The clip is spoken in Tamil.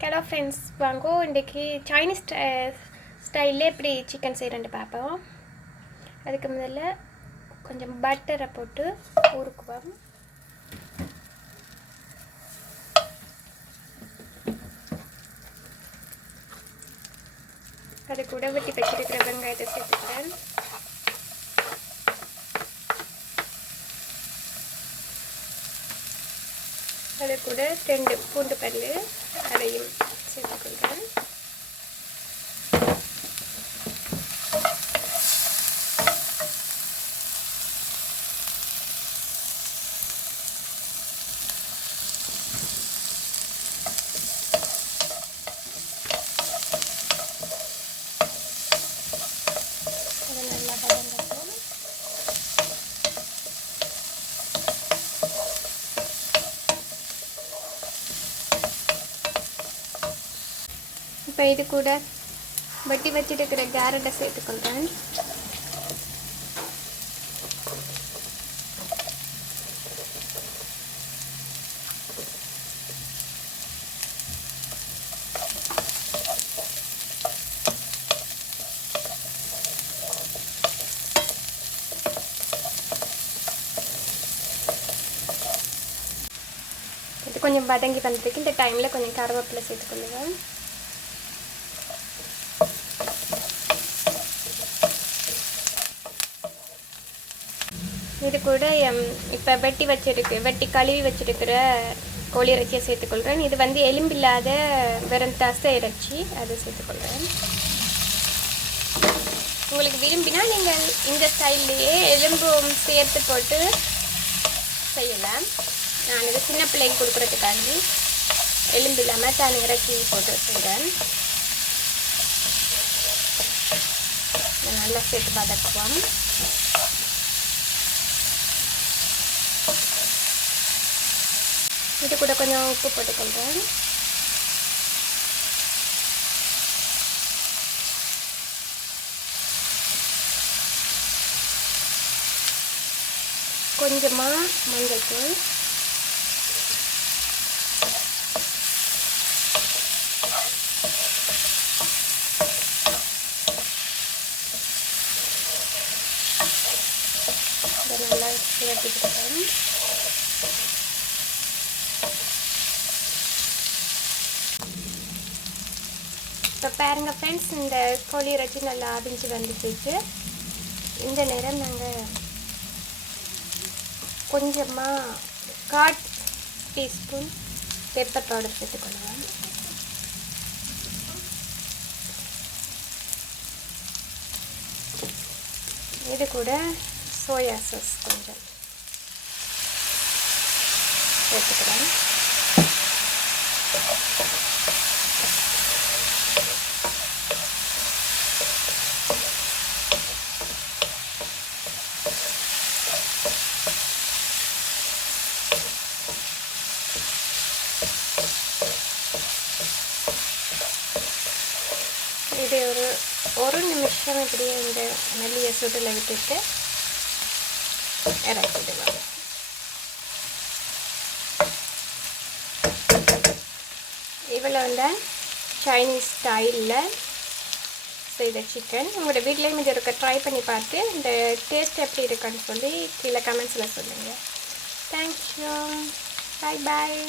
ஹலோ ஃப்ரெண்ட்ஸ், வாங்கோ இன்றைக்கி சைனீஸ் ஸ்டைலில் எப்படி சிக்கன் செய்கிறேன்னு பார்ப்போம். அதுக்கு முதல்ல கொஞ்சம் பட்டரை போட்டு ஊறுக்குவோம். அது கூட வெட்டி வச்சிருக்கிற வெங்காயத்தை சேர்த்துக்கிறேன். அது கூட 2 பூண்டு பல் அதையும் சேர்த்துக்கொள்கிறேன். அது நல்லா வதங்கட்டும். இப்போ இது கூட வெட்டி வச்சிருக்கிற கேரட்டை சேர்த்துக்கொள்கிறேன். இது கொஞ்சம் வதங்கி வந்ததுக்கு இந்த டைமில் கொஞ்சம் கருவேப்பிலை சேர்த்துக்கொள்ளுவேன். இது கூட இப்போ வெட்டி கழுவி வச்சிருக்கிற கோழி இறைச்சியை சேர்த்துக்கொள்கிறேன். இது வந்து எலும்பில்லாத வெறும் தசை இறைச்சி, அதை சேர்த்துக்கொள்கிறேன். உங்களுக்கு விரும்பினா நீங்கள் இந்த ஸ்டைல்லையே எலும்பும் சேர்த்து போட்டு செய்யலாம். நான் இது சின்ன பிள்ளைக்கு கொடுக்குறதுக்காண்டி எலும்பு இல்லாமல் தனி இறைச்சி போட்டு செய்கிறேன். நல்லா சேர்த்து வதக்குவோம். இது கூட கொஞ்சம் உப்பு போட்டுக்கொள்கிறேன். கொஞ்சமாக மஞ்சள்தூள், இதை நல்லா சேர்த்துக்கிட்டேன். இப்போ பாருங்கள் ஃப்ரெண்ட்ஸ், இந்த கோழி இறைச்சி நல்லா அவிஞ்சு வந்துச்சு. இந்த நேரம் நாங்கள் கொஞ்சமாக 1/4 டீஸ்பூன் பெப்பர் பவுடர் சேர்த்துக்கொள்ளுவோம். இது கூட சோயா சாஸ் கொஞ்சம் சேர்த்துக்கிறேன். இது ஒரு நிமிஷம் இப்படியே இந்த மெல்லிய சுடில் விட்டுட்டு இறக்கிடுவாங்க. இவ்வளோ தான் சைனீஸ் ஸ்டைலில் செய்த சிக்கன். உங்களோட வீட்லேயும் இது இருக்க ட்ரை பண்ணி பார்த்து இந்த டேஸ்ட் எப்படி இருக்குன்னு சொல்லி கீழே கமெண்ட்ஸில் சொல்லுங்கள். தேங்க்யூ. பாய் பாய்.